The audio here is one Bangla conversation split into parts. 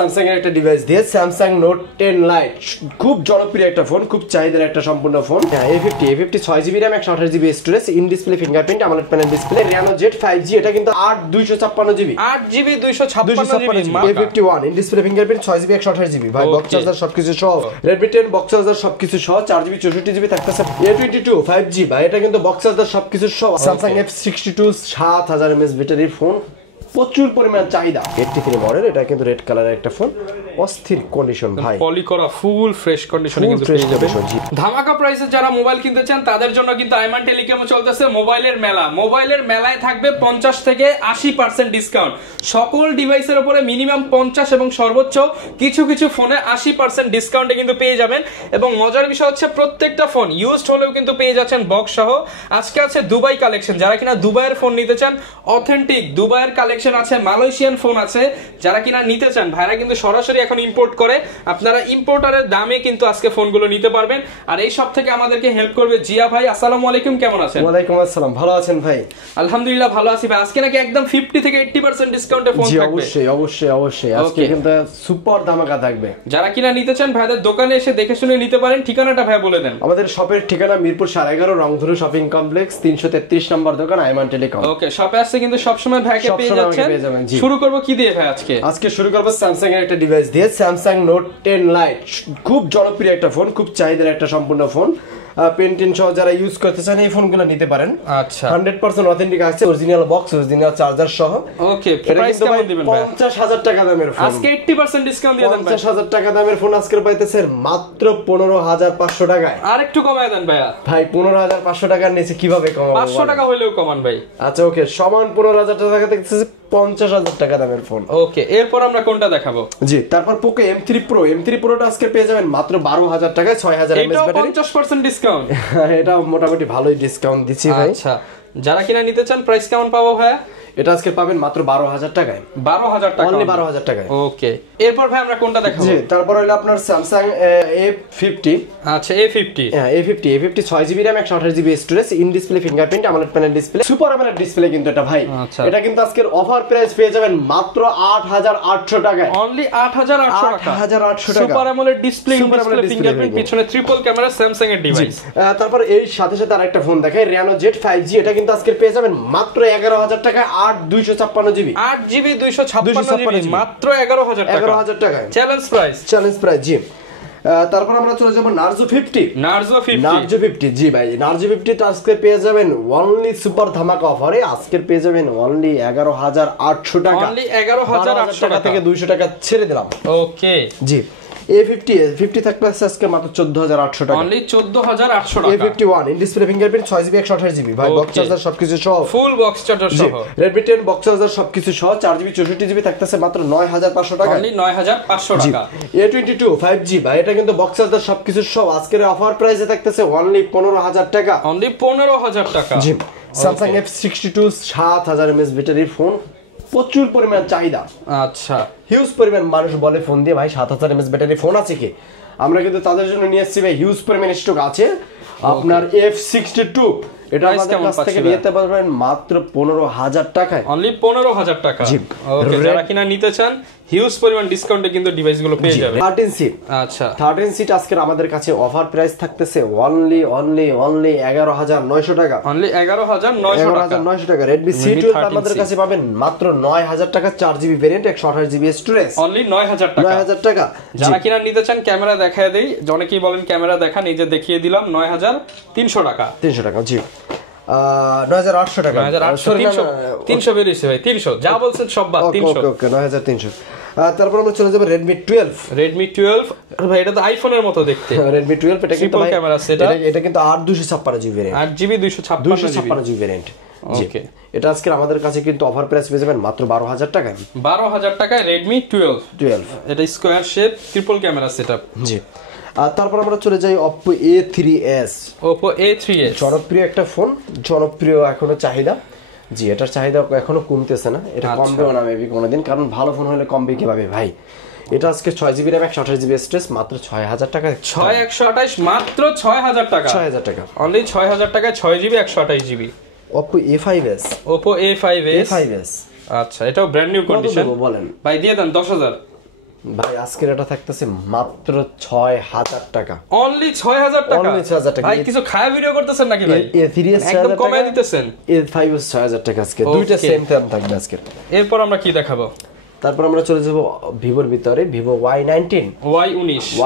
স্যামসাং এর একটা ডিভাইস দিয়ে স্যামসাং নোট 10 লাইট, খুব জনপ্রিয় একটা ফোন, খুব চাহিদার একটা সম্পূর্ণ phone. A50 6GB RAM 128GB storage, in display fingerprint, AMOLED panel display, Reno Z 5G, এটা কিন্তু 8 256GB 8GB 256GB A51 in display fingerprint 6GB 128GB ভাই, বক্স চার্জার সবকিছু সহ, Redmi 10 বক্স চার্জার সবকিছু সহ 4GB 64GB থাকতেছে। A22 5G ভাই, এটা কিন্তু বক্স চার্জার সবকিছু সহ, Samsung F62 7000 mAh ব্যাটারির ফোন, প্রচুর পরিমাণ চাহিদা। 83 মডেল, এটা কিন্তু রেড কালারের একটা ফোন, অস্থির কন্ডিশন ভাই, পলি করা ফুল ফ্রেশ কন্ডিশনে কিন্তু পেয়ে যাবেন। ধামাকা প্রাইসে যারা মোবাইল কিনতে চান তাদের জন্য কিন্তু আইমান টেলিকমে চলতেছে মোবাইলের মেলা। মোবাইলের মেলায় থাকবে 50 থেকে 80% ডিসকাউন্ট সকল ডিভাইসের উপরে, মিনিমাম 50 এবং সর্বোচ্চ কিছু কিছু ফোনে 80% ডিসকাউন্টে কিন্তু পেয়ে যাবেন। এবং মজার বিষয় হচ্ছে প্রত্যেকটা ফোন ইউজড হলেও কিন্তু পেয়ে যাচ্ছেন বক্স সহ। আজকে আছে দুবাই কালেকশন, যারা কিনা দুবাইয়ের ফোন নিতে চান, অথেন্টিক দুবাইয়ের কালেকশন আছে, মালয়েশিয়ান ফোন আছে, যারা কিনা নিতে চান ভাইরা কিন্তু সরাসরি এখন ইম্পোর্ট করে, আপনারা ইম্পোর্টারের দামে কিন্তু আজকে ফোনগুলো নিতে পারবেন। আর এই সব থেকে আমাদেরকে হেল্প করবে জিয়া ভাই। আসসালামু আলাইকুম, কেমন আছেন? ওয়ালাইকুম আসসালাম, ভালো আছেন ভাই? আলহামদুলিল্লাহ ভালো আছি ভাই। আজকে নাকি একদম 50 থেকে 80% ডিসকাউন্টে ফোন থাকবে। অবশ্যই অবশ্যই অবশ্যই, আজকে কিন্তু সুপার ধামাকা থাকবে। যারা কিনা নিতে চান ভাইদের দোকানে এসে দেখে শুনে নিতে পারেন। ঠিকানাটা ভাই বলে দেন। আমাদের শপের ঠিকানা মিরপুর 11.5 রংধনু শপিং কমপ্লেক্স, 333 নম্বর দোকান, আইমান টেলিকম। ওকে, শপে আসছে কিন্তু সবসময় ভাইকে পেয়ে যাচ্ছেন। শুরু করব কি দিয়ে ভাই? আজকে শুরু করব স্যামসাং এর একটা ডিভাইস দিয়ে, স্যামসাং নোট 10 লাইট, খুব জনপ্রিয় একটা ফোন, খুব চাহিদার একটা সম্পূর্ণ ফোন। পেন্টিন সহ যারা ইউজ করতে চান এই ফোনগুলো নিতে পারেন। আচ্ছা, 100% অথেন্টিক আছে, অরিজিনাল বক্স, অরিজিনাল চার্জার সহ। ওকে, প্রাইস কেমন দিবেন ভাই? 50000 টাকা দামের ফোন, আজকে 80% ডিসকাউন্ট দিয়ে দেন ভাই। 50000 টাকা দামের ফোন আজকে পাইতেছেন মাত্র 15500 টাকায়। আর একটু কমায় দেন ভাইয়া। ভাই 15500 টাকার নিচে কিভাবে কমাবো? 500 টাকা হইলেও কমান ভাই। আচ্ছা ওকে, সমান 15000 টাকা দেখতেছে 50000 টাকা দামের ফোন। ওকে, এরপর আমরা কোনটা দেখাবো? জি, তারপর পোকো M3 Proটা আজকে পেয়ে যাবেন মাত্র 12000 টাকায়, 6000 mAh ব্যাটারি, 50% ডিসকাউন্ট। এটা মোটামুটি ভালোই ডিসকাউন্ট দিচ্ছি ভাই। আচ্ছা, যারা কিনা নিতে চান প্রাইস কেমন পাবো ভাইয়া? এটা আজকে পাবেন মাত্র 12000 টাকায়, 12000 টাকা, অনলি 12000 টাকায়। ওকে, এরপর ভাই আমরা কোনটা দেখাবো? জি, তারপর হলো আপনার Samsung A50। আচ্ছা, A50 A50 6GB RAM 128GB storage, in display fingerprint, AMOLED panel display, super AMOLED display কিন্তু এটা ভাই। এটা কিন্তু আজকের অফার প্রাইস পেয়ে যাবেন মাত্র 8800 টাকায়, অনলি 8800 টাকা, 8800 টাকা। Super AMOLED display, in display fingerprint, পিছনে ট্রিপল ক্যামেরা স্যামসাং এর ডিভাইস। তারপর এই সাথে সাথে আরেকটা ফোন দেখাই, Reno Z 5G, এটা কিন্তু আজকে পেয়ে যাবেন মাত্র 11000 টাকায়, 8 256GB 256GB মাত্র 11000 টাকায়, চ্যালেঞ্জ প্রাইস। জি, তারপর আমরা চলে যাব Narzo 50। জি ভাই, Narzo 50 আজকে পেয়ে যাবেন অনলি সুপার ধামাকা অফারে, আজকে পেয়ে যাবেন অনলি 11800 টাকা, অনলি 11800 টাকা থেকে 200 টাকা ছেড়ে দিলাম। ওকে, জি, A50 থাকবে আজকে মাত্র 14800 টাকা, অনলি 14800 টাকা। A51 in display fingerprint 6GB 128GB ভাই, বক্স চার্জার সবকিছু সহ, ফুল বক্স চার্জার সহ, Redmi 10 বক্স চার্জার সবকিছু সহ, 4GB 64GB থাকতেছে মাত্র 9500 টাকা, অনলি 9500 টাকা। A22 5G ভাই, এটা কিন্তু বক্স চার্জার সবকিছু সহ আজকের অফার প্রাইসে থাকতেছে অনলি 15000 টাকা, অনলি 15000 টাকা। জি, Samsung F62 7000 mAh ব্যাটারির ফোন, প্রচুর পরিমাণ চাহিদা। আচ্ছা, হিউজ পরিমাণ মানুষ বলে ফোন দিয়ে ভাই 7000 mAh ব্যাটারি ফোন আছে কি? আমরা কিন্তু তাদের জন্য নিয়ে আসছি ভাই, হিউজ পরিমাণ স্টক আছে। আপনার F62 এটা আমাদের কাছ থেকে নিতে পারবেন মাত্র 15000 টাকায়, অনলি 15000 টাকা। ওকে, যারা কিনা নিতে চান হিউজ পরিমাণ ডিসকাউন্টে কিন্তু ডিভাইসগুলো পেয়ে যাবেন। 13 সিট, আচ্ছা 13 সিট আজকে আমাদের কাছে অফার প্রাইস থাকতেছে অনলি 11900 টাকা, অনলি 11900 টাকা। Redmi C12 আমাদের কাছে পাবেন মাত্র 9000 টাকা, 4GB variant, 128GB storage, only 9000 টাকা। যারা কিনা নিতে চান ক্যামেরা দেখায় দেই, অনেকেই বলেন ক্যামেরা দেখান, এই যে দেখিয়ে দিলাম 9300 টাকা, 300 টাকা। জি, 9800 টাকা, 300 বেরিয়েছে ভাই, 300 যা বলছেন সব বাদ, 300। ওকে 9300। তারপর আমরা চলে যাব Redmi 12। ভাই এটা তো আইফোনের মতো দেখতে। Redmi 12 এটা কিন্তু ক্যামেরা সেটা, এটা কিন্তু 8 256GB variant, 8GB 256GB variant. ওকে, এটা আজকে আমাদের কাছে কিন্তু অফার প্রাইস পেয়ে যাবেন মাত্র 12000 টাকায়, 12000 টাকায় Redmi 12। এটা square shape triple camera setup. জি, আর তারপর আমরা চলে যাই Oppo A3s। জনপ্রিয় একটা ফোন, জনপ্রিয় এখনো চাহিদা। জি, এটার চাহিদা এখনো কমতেছে না, এটা কমবেও না মেবি কোনোদিন, কারণ ভালো ফোন হলে কমবে কিভাবে ভাই। এটা আজকে 6GB RAM 128GB স্টোরেজ, মাত্র 6000 টাকা, 6128 মাত্র 6000 টাকা, 6000 টাকা, অনলি 6000 টাকায় 6GB 128GB। Oppo A5s। Oppo A5s। আচ্ছা, এটাও ব্র্যান্ড নিউ কন্ডিশন, বলেন ভাই দিয়ে দেন 10000। ভাই আজকের এটা থাকতেছে মাত্র 6000 টাকা, অনলি 6000 টাকা। Only 6000 টাকা। ভাই কিছু খায় ভিডিও করতেছেন নাকি ভাই? A3s একদম 6000 কমায় টাকা, দিতেছেন। A5s 6000 টাকা আজকে, দুইটা Okay. সেম দাম থাকবে আজকে। এরপর আমরা কি দেখাবো? তারপর আমরা চলে যাব ভিভোর ভিতরে, ভিভো Y19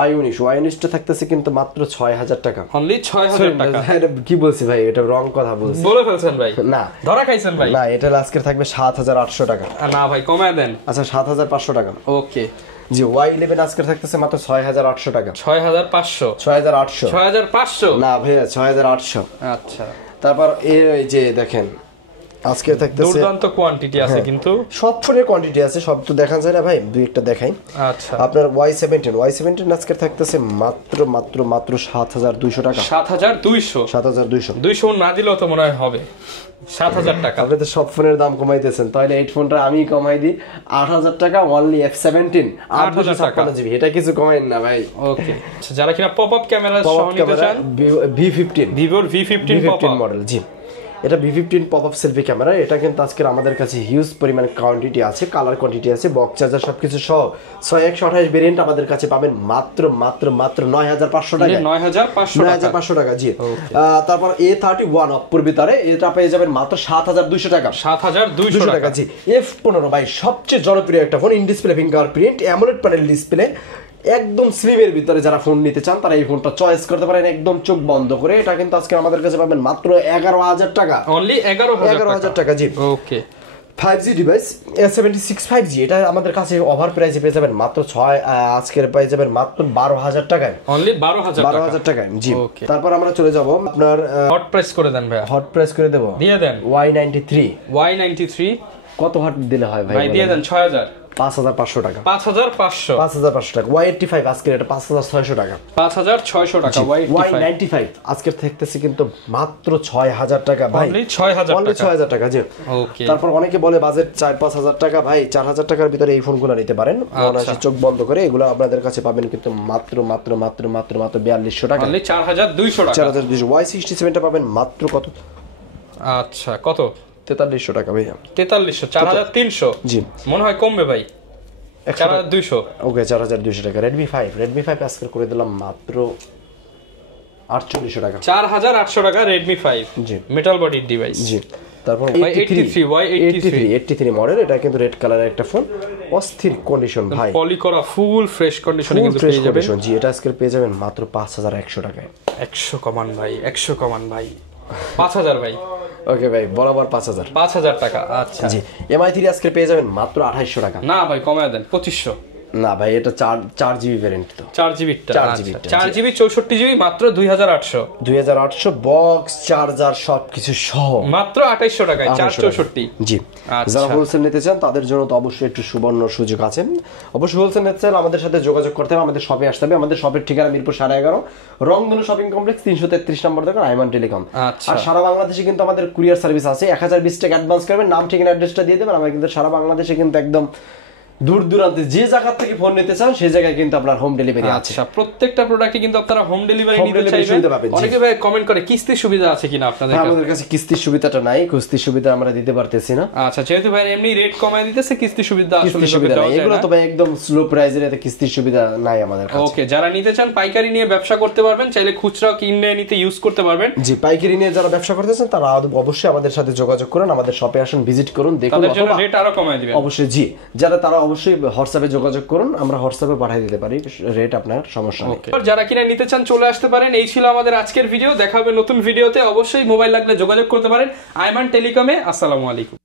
Y19 টা থাকতেছে কিন্তু মাত্র 6000 টাকা। অনলি 6000 টাকা। এটা কি বলছি ভাই, এটা রং কথা বলছি। বলে ফেলছেন ভাই, না ধরা খাইছেন ভাই। না, এটা আজকে থাকবে 7800 টাকা। না ভাই কমায় দেন। আচ্ছা 7500 টাকা। ওকে, জি Y11 আজকে থাকতেছে মাত্র 6800 টাকা। 6500 6800 6500 না ভাইয়া 6800। আচ্ছা, তারপর এই যে দেখেন আজকে থাকতেছে দুর্দান্ত কোয়ান্টিটি আছে কিন্তু সব ফোনের কোয়ান্টিটি আছে, সব তো দেখান যায় না ভাই, দুই একটা দেখাই। আচ্ছা, আপনার Y17 আজকে থাকতেছে মাত্র মাত্র মাত্র 7200 টাকা। 7200 7200 200 না দিলেও তো মনে হয় হবে 7000 টাকা। আপনি তো সব ফোনের দাম কমাইতেছেন, তাহলে এই ফোনটা আমি কমাই দিই 8000 টাকা, অনলি F17 8000 টাকা। 856 জিবি, এটা কিছু কমাইন না ভাই। ওকে, আচ্ছা, যারা কিনা পপআপ ক্যামেরা সহ নিতে চান, V15 ভিভোর V15 পপআপ মডেল, জি এটা V15 পপআপ সেলফি ক্যামেরা। এটা কিন্তু আজকে আমাদের কাছে হিউজ পরিমাণ কোয়ান্টিটি আছে, কালার কোয়ান্টিটি আছে, বক্স চার্জার সবকিছু সহ 6128 ভেরিয়েন্ট আমাদের কাছে পাবেন মাত্র মাত্র মাত্র 9500 টাকা। 9500 টাকা, জি। তারপর A31 অপ্পোর ভিতরে এটা পেয়ে যাবেন মাত্র 7200 টাকা। 7200 টাকা, জি। F15 ভাই সবচেয়ে জনপ্রিয় একটা phone, in display fingerprint AMOLED panel display, একদম স্লিমের ভিতরে যারা ফোন নিতে চান তারা এই ফোনটা চয়েস করতে পারেন একদম চোখ বন্ধ করে। এটা কিন্তু আজকে আমাদের কাছে পাবেন মাত্র 11000 টাকা, অনলি 11000 টাকা, জি। ওকে, 5G ডিভাইস A76 5G, এটা আমাদের কাছে ওভার প্রাইসে পেয়ে যাবেন মাত্র আজকের পেয়ে যাবেন মাত্র 12000 টাকায়, অনলি 12000 টাকায়, জি। তারপর আমরা চলে যাব আপনার হট প্রেস করে দেন ভাই, হট প্রেস করে দেব, দিয়ে দেন। Y93 কত হট দিলে হয় ভাই? ভাই দিয়ে দেন 6000 5500 টাকা, 5500 টাকা। Y85 আজকে এটা 5600 টাকা, 5600 টাকা। Y95 আজকে থাকতেছে কিন্তু মাত্র 6000 টাকা ভাই, অনলি 6000 অনলি 6000 টাকা, জি। ওকে, তারপর অনেকে বলে বাজেট 4-5000 টাকা, ভাই 4000 টাকার ভিতরে এই ফোনগুলো নিতে পারেন অনায়াসে চোখ বন্ধ করে। এগুলো আপনাদের কাছে পাবেন কিন্তু মাত্র মাত্র মাত্র মাত্র মাত্র 4200 টাকা, অনলি 4200 টাকা। 4200। Y67 টা পাবেন মাত্র কত? আচ্ছা, কত? 4300 টাকা ভাইয়া। 4300, 4300, জি। মনে হয় কমবে ভাই, 4200। ওকে, 4200 টাকা। Redmi 5 আজকে করে দিলাম মাত্র 4800 টাকা, 4800 টাকা Redmi 5, জি। মেটাল বডির ডিভাইস, জি। তারপর Y83 মডেল, এটা কিন্তু রেড কালারের একটা ফোন, অস্থির কন্ডিশন ভাই, পলি করা ফুল ফ্রেশ কন্ডিশনে কিন্তু পেয়ে যাবেন, জি। এটা আজকে পেয়ে যাবেন মাত্র 5100 টাকায়। 100 কমান ভাই, 100 কমান ভাই, 5000 ভাই। ওকে ভাই, বরাবর 5000 টাকা। আচ্ছা, জি। MI3 আজকে পেয়ে যাবেন মাত্র 2800 টাকা। না ভাই কমায় দেন, 2500। না ভাই, এটা 4 জিবি ভ্যারিয়েন্ট, তো 4 জিবি, 4 জিবি 64 জিবি মাত্র 2800 বক্স চার্জার সবকিছু সহ মাত্র 2800 টাকায়, 464, জি। যারা হোলসেল নিতে চান তাদের জন্য তো অবশ্যই একটু সুবর্ণ সুযোগ আছে। অবশ্যই হোলসেল নিতে চান আমাদের সাথে যোগাযোগ করতে হবে, আমাদের শপে আসতে হবে। আমাদের শপের ঠিকানা মিরপুর 11.5 রংধনু শপিং কমপ্লেক্স, 333 নম্বর দোকান, আইমান টেলিকম। আর সারা বাংলাদেশে কিন্তু আমাদের কুরিয়ার সার্ভিস আছে। 1020 টাকা অ্যাডভান্স করবেন, নাম ঠিকানা অ্যাড্রেসটা দিয়ে দেবেন। আমরা কিন্তু সারা বাংলাদেশে কিন্তু একদম দূর দূরান্তে যে জায়গা থেকে ফোন নিতে চান সেই জায়গায় কিন্তু আপনার হোম ডেলিভারি আছে। আচ্ছা, প্রত্যেকটা প্রোডাক্টে কিন্তু আপনারা হোম ডেলিভারি নিতে চাইবেন। অনেকে ভাই কমেন্ট করে কিস্তির সুবিধা আছে কিনা আপনাদের কাছে? আমাদের কাছে কিস্তির সুবিধাটা নাই, কিস্তির সুবিধা আমরা দিতে পারতেছি না। আচ্ছা, যেহেতু ভাই এমনি রেট কমায় দিতেছে, কিস্তির সুবিধা আসলে সুবিধা নাই, এগুলো তো ভাই একদম স্লো প্রাইসের, এতে কিস্তির সুবিধা নাই আমাদের কাছে। ওকে, যারা নিতে চান পাইকারি নিয়ে ব্যবসা করতে পারবেন, চাইলে খুচরাও কিনে নিতে ইউজ করতে পারবেন। জি, পাইকারি নিয়ে যারা ব্যবসা করতেছেন তারা অবশ্যই আমাদের সাথে যোগাযোগ করুন, আমাদের শপে আসুন, ভিজিট করুন, দেখুন, তাদের জন্য রেট আরো কমায় দিবেন অবশ্যই, জি। তারা অবশ্যই হোয়াটসঅ্যাপে যোগাযোগ করুন, আমরা হোয়াটসঅ্যাপে পাঠিয়ে দিতে পারি রেট, আপনার সমস্যা নেই। যারা কিনা নিতে চান চলে আসতে পারেন। এই ছিল আমাদের আজকের ভিডিও, দেখা হবে নতুন ভিডিওতে। অবশ্যই মোবাইল লাগলে যোগাযোগ করতে পারেন আইমান টেলিকমে। আসসালামু আলাইকুম।